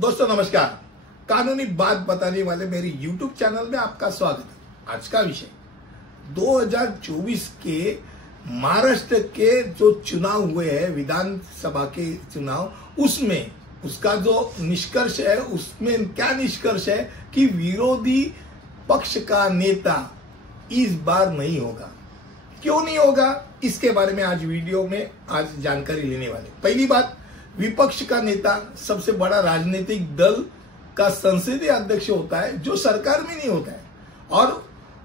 दोस्तों नमस्कार। कानूनी बात बताने वाले मेरे YouTube चैनल में आपका स्वागत है। आज का विषय 2024 के महाराष्ट्र के जो चुनाव हुए हैं, विधानसभा के चुनाव, उसमें उसका जो निष्कर्ष है, उसमें क्या निष्कर्ष है कि विरोधी पक्ष का नेता इस बार नहीं होगा। क्यों नहीं होगा, इसके बारे में आज वीडियो में आज जानकारी लेने वाले। पहली बात, विपक्ष का नेता सबसे बड़ा राजनीतिक दल का संसदीय अध्यक्ष होता है, जो सरकार में नहीं होता है, और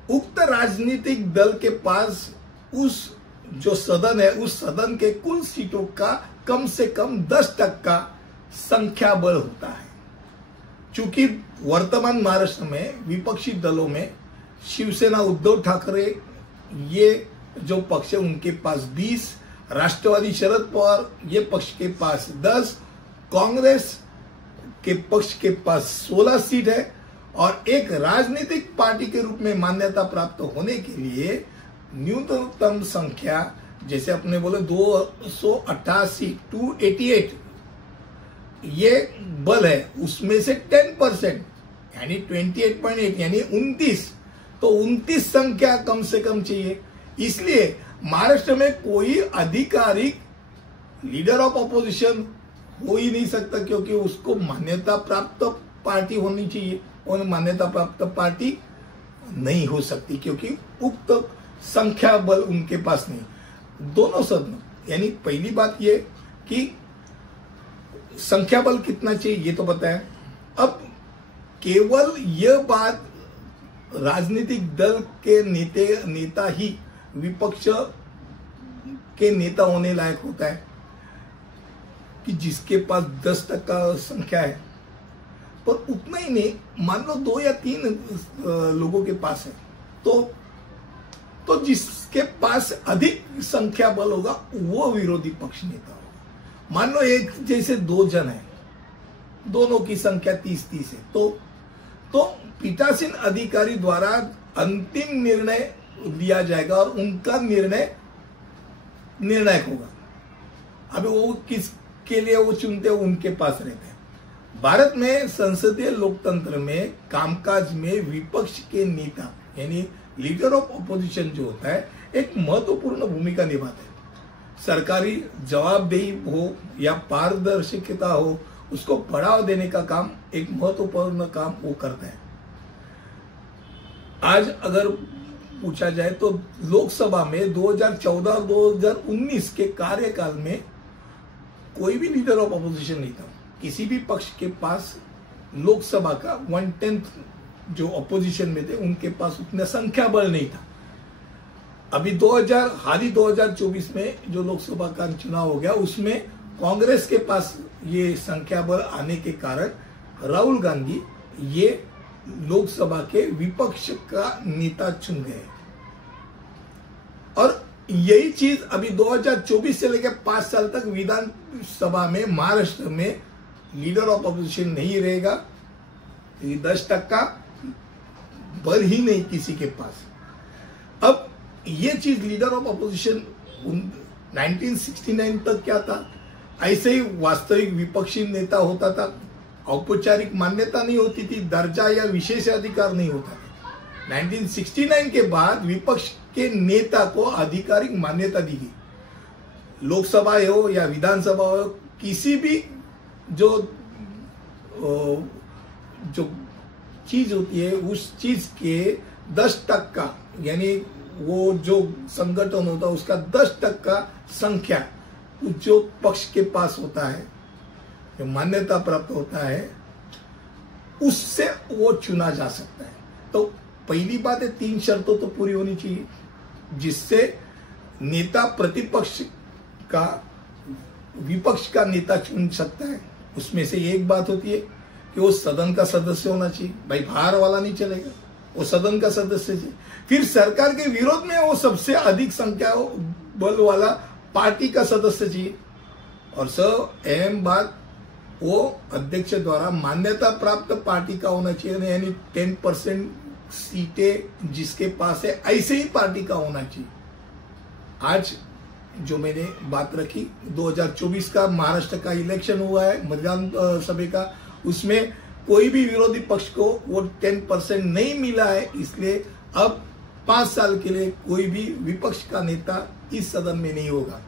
उक्त राजनीतिक दल के पास उस जो सदन है, उस सदन के कुल सीटों का कम से कम 10% संख्या बल होता है। चूंकि वर्तमान महाराष्ट्र में विपक्षी दलों में शिवसेना उद्धव ठाकरे ये जो पक्ष है उनके पास 20, राष्ट्रवादी शरद पवार ये पक्ष के पास 10, कांग्रेस के पक्ष के पास 16 सीट है, और एक राजनीतिक पार्टी के रूप में मान्यता प्राप्त होने के लिए न्यूनतम संख्या, जैसे अपने बोले 288 288 ये बल है, उसमें से 10% यानी 28.8 यानी 29, तो 29 संख्या कम से कम चाहिए। इसलिए महाराष्ट्र में कोई आधिकारिक लीडर ऑफ अपोजिशन हो ही नहीं सकता, क्योंकि उसको मान्यता प्राप्त पार्टी होनी चाहिए, और मान्यता प्राप्त पार्टी नहीं हो सकती क्योंकि उक्त संख्या बल उनके पास नहीं। दोनों सदन, यानी पहली बात ये कि संख्या बल कितना चाहिए ये तो बताया। अब केवल यह बात राजनीतिक दल के नेता ही विपक्ष के नेता होने लायक होता है कि जिसके पास 10% संख्या है, पर उतना ही नहीं, मान लो 2 या 3 लोगों के पास है, तो जिसके पास अधिक संख्या बल होगा वो विरोधी पक्ष नेता होगा। मान लो एक जैसे 2 जन है, दोनों की संख्या 30-30 है, तो पीठासीन अधिकारी द्वारा अंतिम निर्णय लिया जाएगा और उनका निर्णय निर्णायक होगा। अभी वो किसके लिए वो चुनते हैं, उनके पास रहते हैं। भारत में संसदीय लोकतंत्र में कामकाज में विपक्ष के नेता यानी लीडर ऑफ अपोजिशन जो होता है, एक महत्वपूर्ण भूमिका निभाता है। सरकारी जवाबदेही हो या पारदर्शिता हो, उसको बढ़ावा देने का काम, एक महत्वपूर्ण काम वो करता है। आज अगर पूछा जाए तो लोकसभा में 2014 और 2019 के कार्यकाल में कोई भी लीडर ऑफ अपोजिशन नहीं था। किसी भी पक्ष के पास लोकसभा का 1/10 जो अपोजिशन में थे उनके पास उतना संख्या बल नहीं था। अभी 2024 में जो लोकसभा का चुनाव हो गया, उसमें कांग्रेस के पास ये संख्या बल आने के कारण राहुल गांधी ये लोकसभा के विपक्ष का नेता चुन गए। और यही चीज अभी 2024 से लेकर 5 साल तक विधानसभा में महाराष्ट्र में लीडर ऑफ अपोजिशन नहीं रहेगा। 10% बल ही नहीं किसी के पास। अब ये चीज लीडर ऑफ अपोजिशन 1969 तक क्या था, ऐसे ही वास्तविक विपक्षी नेता होता था, औपचारिक मान्यता नहीं होती थी, दर्जा या विशेष अधिकार नहीं होता था। 1969 के बाद विपक्ष के नेता को आधिकारिक मान्यता दी गई। लोकसभा हो या विधानसभा हो, किसी भी जो चीज होती है, उस चीज के 10% यानी वो जो संगठन होता है उसका 10% संख्या जो पक्ष के पास होता है, जो मान्यता प्राप्त होता है, उससे वो चुना जा सकता है। तो पहली बात है, 3 शर्तों तो पूरी होनी चाहिए जिससे नेता प्रतिपक्ष का विपक्ष का नेता चुन सकता है। उसमें से एक बात होती है कि वो सदन का सदस्य होना चाहिए। भाई बाहर वाला नहीं चलेगा, वो सदन का सदस्य चाहिए। फिर सरकार के विरोध में वो सबसे अधिक संख्या बल वाला पार्टी का सदस्य चाहिए। और सब अहम बात, वो अध्यक्ष द्वारा मान्यता प्राप्त पार्टी का होना चाहिए, यानी 10% सीटें जिसके पास है ऐसे ही पार्टी का होना चाहिए। आज जो मैंने बात रखी, 2024 का महाराष्ट्र का इलेक्शन हुआ है, मतदान सभा का, उसमें कोई भी विरोधी पक्ष को वो 10% नहीं मिला है, इसलिए अब 5 साल के लिए कोई भी विपक्ष का नेता इस सदन में नहीं होगा।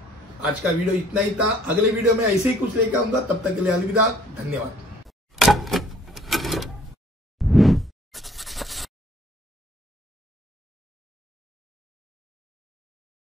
आज का वीडियो इतना ही था। अगले वीडियो में ऐसे ही कुछ लेकर आऊंगा। तब तक के लिए अलविदा, धन्यवाद।